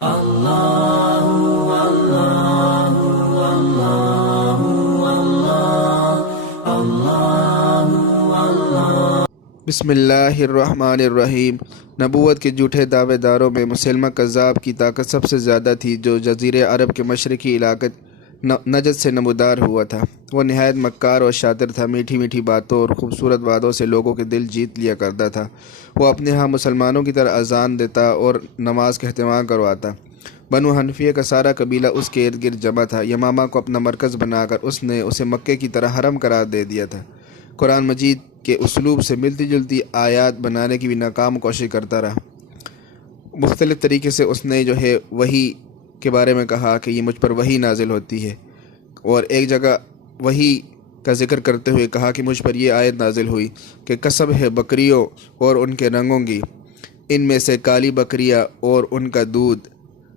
بسم اللہ الرحمن الرحیم۔ نبوت کے جھوٹے دعوے داروں میں مسلمہ کذاب کی طاقت سب سے زیادہ تھی، جو جزیرہ عرب کے مشرقی علاقے نجد سے نمودار ہوا تھا۔ وہ نہایت مکار اور شاطر تھا، میٹھی میٹھی باتوں اور خوبصورت وعدوں سے لوگوں کے دل جیت لیا کرتا تھا۔ وہ اپنے ہاں مسلمانوں کی طرح اذان دیتا اور نماز کا اہتمام کرواتا۔ بنو حنفیہ کا سارا قبیلہ اس کے ارد گرد جمع تھا۔ یمامہ کو اپنا مرکز بنا کر اس نے اسے مکے کی طرح حرم قرار دے دیا تھا۔ قرآن مجید کے اسلوب سے ملتی جلتی آیات بنانے کی بھی ناکام کوشش کرتا رہا۔ مختلف طریقے سے اس نے وحی کے بارے میں کہا کہ یہ مجھ پر وحی نازل ہوتی ہے، اور ایک جگہ وحی کا ذکر کرتے ہوئے کہا کہ مجھ پر یہ آیت نازل ہوئی کہ قسم ہے بکریوں اور ان کے رنگوں کی، ان میں سے کالی بکریاں اور ان کا دودھ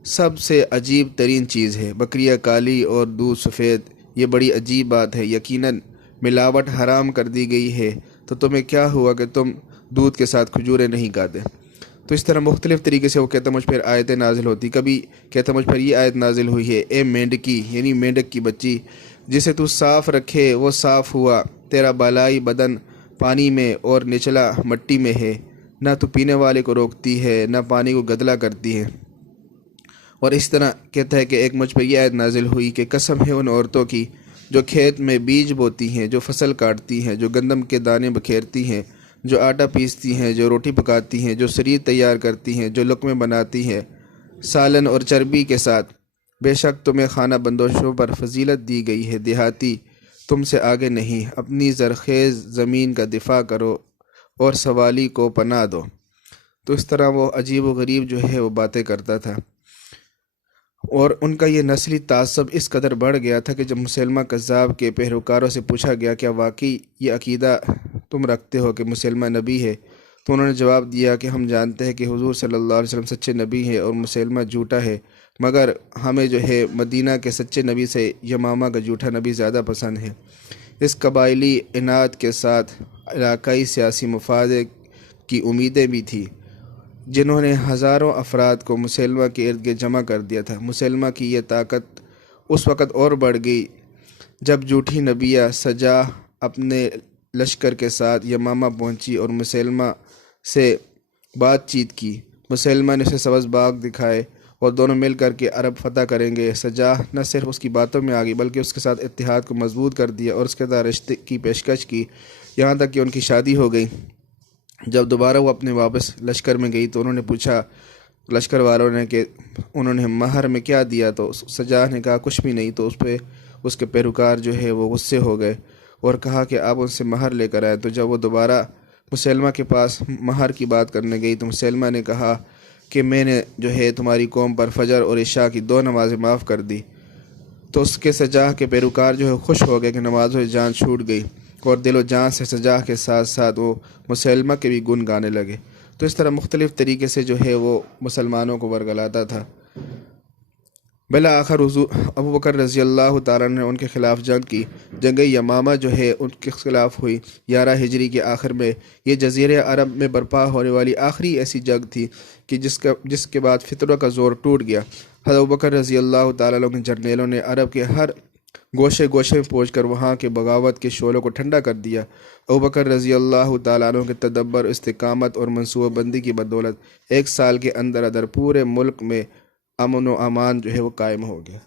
سب سے عجیب ترین چیز ہے۔ بکریاں کالی اور دودھ سفید، یہ بڑی عجیب بات ہے۔ یقیناً ملاوٹ حرام کر دی گئی ہے، تو تمہیں کیا ہوا کہ تم دودھ کے ساتھ کھجوریں نہیں کھاتے؟ تو اس طرح مختلف طریقے سے وہ کہتا مجھ پر آیتیں نازل ہوتی۔ کبھی کہتا مجھ پر یہ آیت نازل ہوئی ہے، اے مینڈکی یعنی مینڈک کی بچی، جسے تو صاف رکھے وہ صاف ہوا، تیرا بالائی بدن پانی میں اور نچلا مٹی میں ہے، نہ تو پینے والے کو روکتی ہے نہ پانی کو گدلا کرتی ہے۔ اور اس طرح کہتا ہے کہ ایک مجھ پر یہ آیت نازل ہوئی کہ قسم ہے ان عورتوں کی جو کھیت میں بیج بوتی ہیں، جو فصل کاٹتی ہیں، جو گندم کے دانے بکھیرتی ہیں، جو آٹا پیستی ہیں، جو روٹی پکاتی ہیں، جو سرید تیار کرتی ہیں، جو لقمے بناتی ہیں سالن اور چربی کے ساتھ۔ بے شک تمہیں خانہ بندوشوں پر فضیلت دی گئی ہے، دیہاتی تم سے آگے نہیں، اپنی زرخیز زمین کا دفاع کرو اور سوالی کو پناہ دو۔ تو اس طرح وہ عجیب و غریب وہ باتیں کرتا تھا، اور ان کا یہ نسلی تعصب اس قدر بڑھ گیا تھا کہ جب مسلمہ کذاب کے پیروکاروں سے پوچھا گیا کیا واقعی یہ عقیدہ تم رکھتے ہو کہ مسلمہ نبی ہے، تو انہوں نے جواب دیا کہ ہم جانتے ہیں کہ حضور صلی اللہ علیہ وسلم سچے نبی ہیں اور مسلمہ جھوٹا ہے، مگر ہمیں مدینہ کے سچے نبی سے یمامہ کا جھوٹا نبی زیادہ پسند ہے۔ اس قبائلی عناد کے ساتھ علاقائی سیاسی مفاد کی امیدیں بھی تھیں، جنہوں نے ہزاروں افراد کو مسلمہ کے ارد گرد جمع کر دیا تھا۔ مسلمہ کی یہ طاقت اس وقت اور بڑھ گئی جب جھوٹی نبیہ سجاہ اپنے لشکر کے ساتھ یمامہ پہنچی اور مسلمہ سے بات چیت کی۔ مسلمہ نے اسے سبز باغ دکھائے اور دونوں مل کر کے عرب فتح کریں گے۔ سجاہ نہ صرف اس کی باتوں میں آ گئی بلکہ اس کے ساتھ اتحاد کو مضبوط کر دیا اور اس کے ساتھ رشتے کی پیشکش کی، یہاں تک کہ ان کی شادی ہو گئی۔ جب دوبارہ وہ اپنے واپس لشکر میں گئی تو انہوں نے پوچھا لشکر والوں نے کہ انہوں نے مہر میں کیا دیا، تو سجاہ نے کہا کچھ بھی نہیں۔ تو اس کے پیروکار وہ غصے ہو گئے اور کہا کہ آپ ان سے مہر لے کر آئے۔ تو جب وہ دوبارہ مسلمہ کے پاس مہر کی بات کرنے گئی تو مسلمہ نے کہا کہ میں نے تمہاری قوم پر فجر اور عشاء کی 2 نمازیں معاف کر دی۔ تو اس کے سجاہ کے پیروکار خوش ہو گئے کہ نمازوں سے جان چھوٹ گئی، اور دل و جان سے سجاہ کے ساتھ ساتھ وہ مسلمہ کے بھی گن گانے لگے۔ تو اس طرح مختلف طریقے سے وہ مسلمانوں کو ورگلاتا تھا۔ بالآخر ابو بکر رضی اللہ تعالیٰ نے ان کے خلاف جنگ کی۔ جنگ یمامہ ان کے خلاف ہوئی 11 ہجری کے آخر میں۔ یہ جزیرہ عرب میں برپا ہونے والی آخری ایسی جنگ تھی کہ جس کے بعد فتنوں کا زور ٹوٹ گیا۔ حضرت ابو بکر رضی اللہ تعالیٰ عنہ کے جرنیلوں نے عرب کے ہر گوشے میں پہنچ کر وہاں کے بغاوت کے شعلوں کو ٹھنڈا کر دیا۔ ابو بکر رضی اللہ تعالیٰ عنہ کے تدبر، استقامت اور منصوبہ بندی کی بدولت 1 سال کے اندر پورے ملک میں امن و امان وہ قائم ہو گیا۔